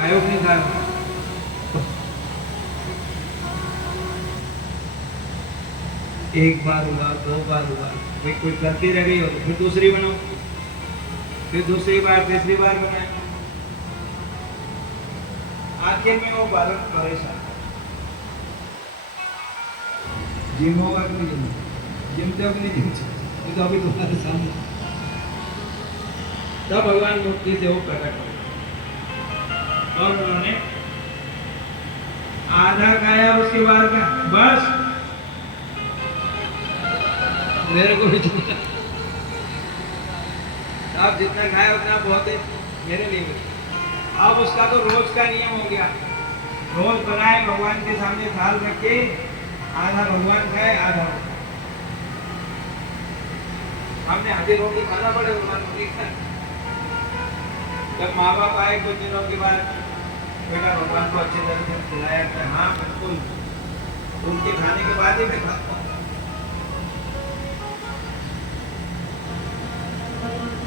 खायो कि नहीं खायो? एक बार हुआ, दो बार हुआ, भाई कोई गलती रह गई हो तो फिर दूसरी बनाओ, फिर दूसरी बार, तीसरी बार बनाए। आखिर में वो बालक परेशान। जिम होगा कि नहीं जिम? जिमते हो कि नहीं जिमते? ये तो अभी तुम्हारे सामने। तब भगवान मुक्ति से वो प्रकट हो और उन्होंने आधा खाया उसके बाद का बस मेरे को भी जितना आप जितना खाया उतना बहुत है मेरे लिए भी। अब उसका तो रोज का नियम हो गया, रोज बनाए भगवान के सामने थाल रख के आधा भगवान खाए आधा हमने आधी रोटी खाना पड़े भगवान रोटी खाए। जब माँ बाप आए कुछ दिनों के बाद बेटा भगवान को अच्छे तरह से खिलाया कि हाँ बिल्कुल, उनके खाने के बाद ही मैं खाता हूँ।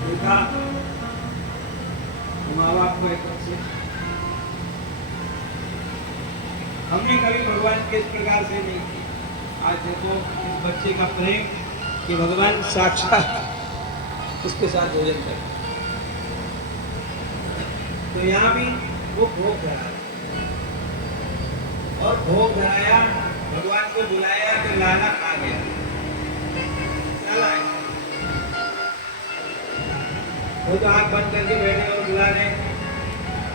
देखा माँ बाप को एक से हमने कभी भगवान किस प्रकार से नहीं की। आज देखो इस बच्चे का प्रेम कि भगवान साक्षात उसके साथ भोजन करे। तो यहाँ भी वो भोग धरा और भोग धराया, भगवान को बुलाया तो लाला आ गया। लाला है वो तो आंख बंद करके बैठे और बुला रहे,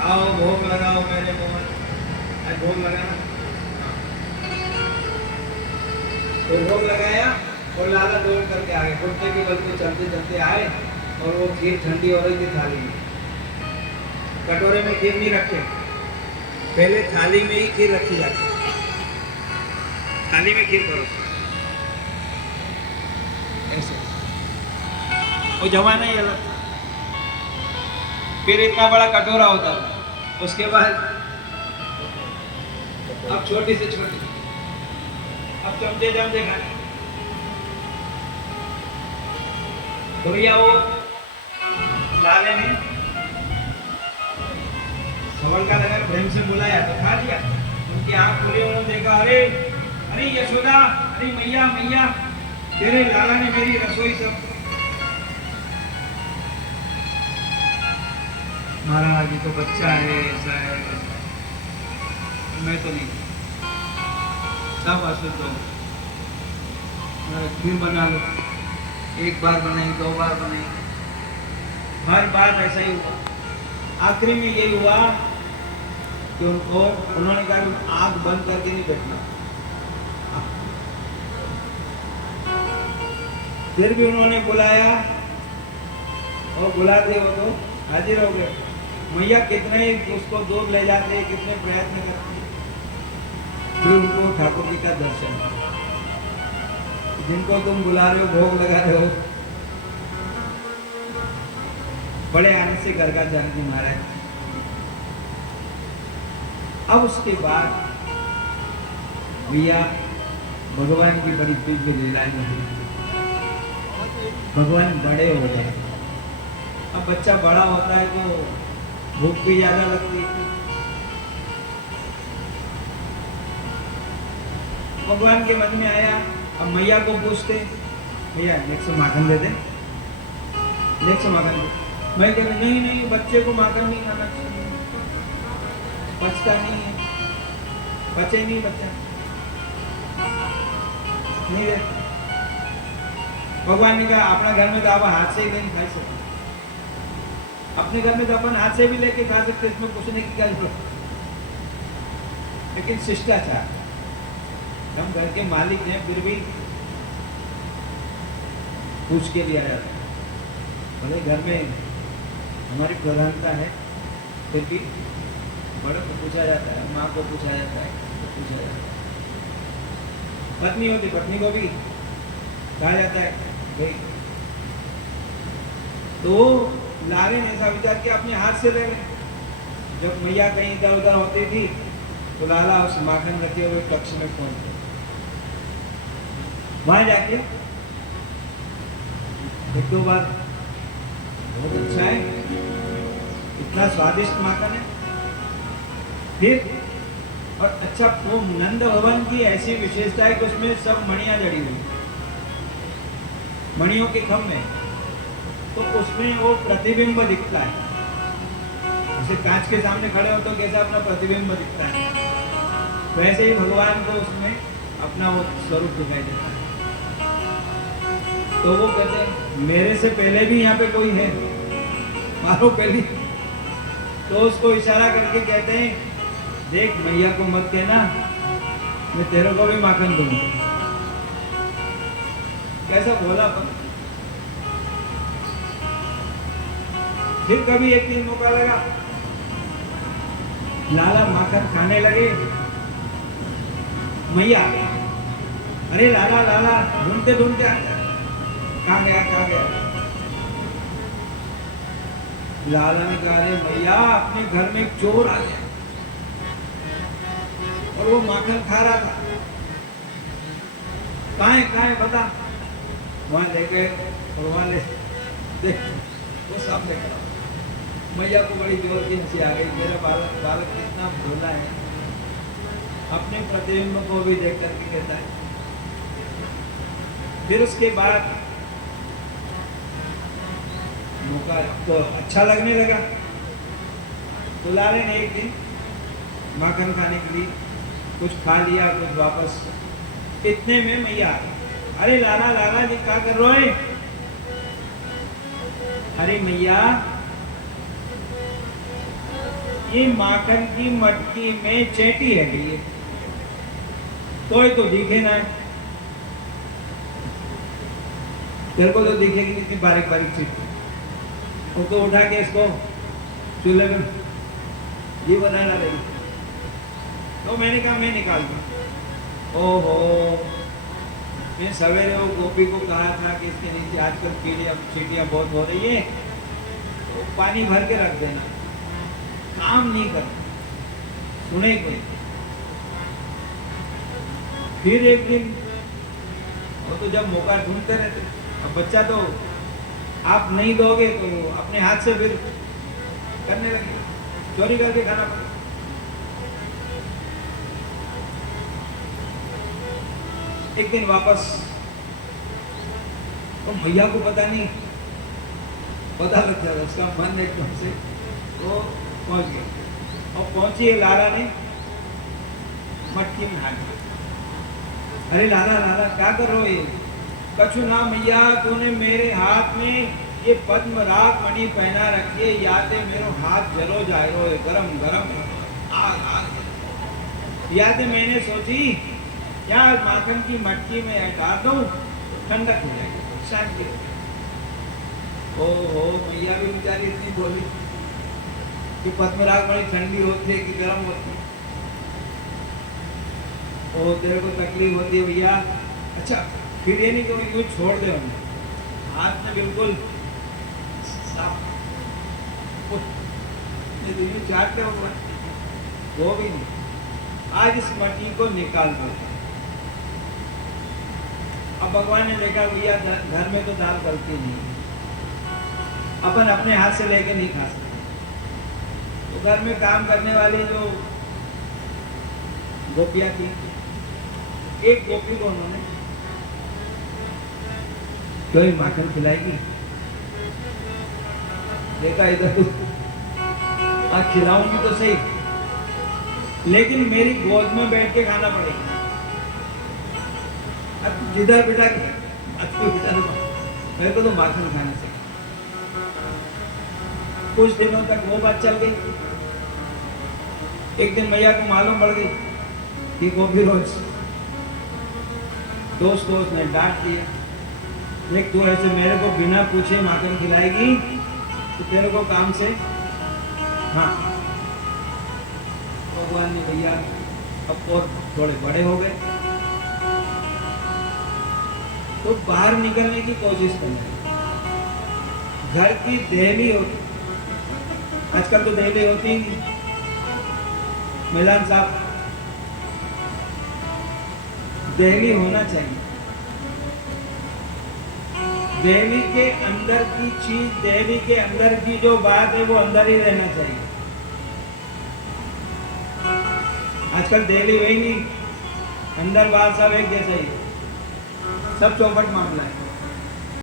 आओ भोग लगाओ मेरे मोहन, आज भोग लगाना। तो भोग लगाया और लाला दौड़ करके आ गए, घुटने के बल पे चलते चलते आए और वो खीर ठंडी हो रही थी थाली में। कटोरे में खीर नहीं रखे, पहले थाली में ही खीर रखी जाती है, थाली में खीर करो ऐसे। वो जमाना ही अलग। फिर इतना बड़ा कटोरा होता था, उसके बाद अब छोटी से छोटी, अब चमचे चमचे खाने। तो भैया वो लाले ने सवल का नगर प्रेम से बुलाया तो खा लिया। उनकी आंख खुली, उन्होंने देखा अरे अरे यशोदा, अरे मैया मैया, तेरे लाला ने मेरी रसोई सब। महाराज ये तो बच्चा है, ऐसा है मैं तो नहीं, सब अशुद्ध हो। फिर बना लो, एक बार बनाई, दो बार बनाई, हर बार ऐसा ही हुआ। आखिरी में यही हुआ कि उन्होंने कहा आंख बंद करके नहीं बैठना। फिर भी उन्होंने बुलाया और बुलाते हो तो हाजिर हो गए। मैया कितने उसको दूर ले जाते, कितने प्रयत्न करते, फिर उनको ठाकुर जी का दर्शन। जिनको तुम बुला रहे हो, भोग लगा रहे हो, बड़े आनंद से घर का जानकी महाराज। अब उसके बाद भैया भगवान की बड़ी दिव्य लीलाएं हुई। भगवान बड़े हो गए। अब बच्चा बड़ा होता है तो भूख भी ज्यादा लगती है। भगवान के मन में आया, अब मैया को पूछते, भैया नेक्स्ट माखन दे दे, नेक्स्ट माखन दे। मैं कहते नहीं नहीं, बच्चे को माखन नहीं खाना चाहिए, पचता नहीं है, बचे नहीं बच्चा नहीं दे। भगवान ने कहा अपना घर में तो आप हाथ से ही नहीं खा सकते, अपने घर में तो अपन हाथ से भी लेके खा सकते, इसमें पूछने की क्या जरूरत। लेकिन शिष्टाचार, हम घर के मालिक हैं फिर भी पूछ के लिया जाता है। भले घर में हमारी प्रधानता है फिर भी बड़ों को पूछा जाता है, माँ को पूछा जाता है, तो पूछा जाता है। पत्नी होती पत्नी को भी कहा जाता है भाई। तो लाले ने ऐसा विचार किया अपने हाथ से ले लें। जब मैया कहीं इधर उधर होती थी तो लाला उस माखन रखे हुए कक्ष में पहुंचते, वहां जाके एक दो बार बहुत अच्छा है, इतना स्वादिष्ट माखन है, फिर और अच्छा, वो नंद भवन की ऐसी विशेषता है कि उसमें सब मणियां जड़ी हुई, मणियों के खम्भे, तो उसमें वो प्रतिबिंब दिखता है। जैसे कांच के सामने खड़े हो तो कैसा अपना प्रतिबिंब दिखता है, वैसे ही भगवान को उसमें अपना वो स्वरूप दिखाई देता है। तो वो कहते हैं मेरे से पहले भी यहाँ पे कोई है, मारो पहले। तो उसको इशारा करके कहते हैं देख मैया को मत कहना, मैं तेरे को भी माखन दूंगा। कैसा बोला पर। फिर कभी एक दिन मौका लगा, लाला माखन खाने लगे, मैया आ गई। अरे लाला लाला, ढूंढते ढूंढते आ गया, कहाँ गया कहाँ गया। लाला ने कहा अरे मैया, अपने घर में एक चोर आ गया और वो माखन खा रहा था, कहाँ है बता। वहां लेके और वहां ले देख वो सामने खड़ा। मैया को बड़ी जोर की हंसी आ गई, मेरा बालक बालक कितना भोला है, अपने प्रतिबिंब को भी देख करके कहता है। फिर उसके बाद मौका तो अच्छा लगने लगा, तो लाले ने एक दिन माखन खाने के लिए कुछ खा लिया, कुछ वापस। इतने में मैया आ गई। अरे लाला लाला जी क्या कर रहे हैं। अरे मैया, ये माखन की मटकी में चेटी है ये, तो दिखे ना, तेरे को तो दिखेगी कितनी बारीक बारीक चीटी। वो तो उठा के इसको चूल्हे में ये बनाना लगी। तो मैंने कहा मैं निकाल दूं। ओहो, मैं सवेरे वो गोपी को कहा था कि इसके नीचे आजकल चींटियां बहुत हो रही है, तो पानी भर के रख देना। काम नहीं करता, सुने कोई। फिर एक दिन वो तो जब मौका ढूंढते रहते, अब बच्चा तो आप नहीं दोगे तो अपने हाथ से फिर करने लगे, चोरी करके खाना पड़ेगा। एक दिन वापस, तो भैया को पता नहीं, पता लग जाता उसका मन एकदम से, तो पहुंच गया। और पहुंची लाला ने मटकी में हाथ दिया। अरे लाला लाला क्या कर रहे हो। कछु ना मैया, तूने मेरे हाथ में ये पद्म राग मणि पहना रखी है, यादें मेरो हाथ जलो जाए रो, गरम गरम आग आग। यादें मैंने सोची यार माखन की मटकी में हटा दूं, ठंडक हो जाएगी, शांति हो जाएगी। ओहो, मैया भी बेचारी इतनी बोली कि पद्मराग मणि ठंडी होती है कि गर्म होती है। ओ तेरे को तकलीफ होती है भैया। अच्छा फिर ये नहीं तो यूँ छोड़ दे, हाथ में बिल्कुल साफ, यूँ चाटते हो वो भी नहीं। आज इस मटकी को निकाल दो। अब भगवान ने देखा भैया घर में तो दाल गलती नहीं, अपन अपने हाथ से लेके नहीं खा सकते। तो घर में काम करने वाली जो गोपियां थी, एक गोपी को उन्होंने क्यों माखन खिलाएगी, देखा इधर आज खिलाऊंगी तो सही, लेकिन मेरी गोद में बैठ के खाना पड़ेगा। अब जिधर बेटा मेरे को तो माखन खाने से। कुछ दिनों तक वो बात चल गई। एक दिन मैया को मालूम पड़ गई कि गोपी रोज दोस्त ने डांट दिया, देख तू ऐसे मेरे को बिना पूछे माखन खिलाएगी तो तेरे को काम से। हाँ, भगवान ने भैया अब और थोड़े बड़े हो गए तो बाहर निकलने की कोशिश करने। घर की दहली होती, आजकल तो दहली होती ही नहीं। मिलान साहब, दहली होना चाहिए। दहली के अंदर की चीज, दहली के अंदर की जो बात है वो अंदर ही रहना चाहिए। आजकल दिल्ली वही नहीं, अंदर बाहर सब एक जैसा ही है, सब चौपट मामला है।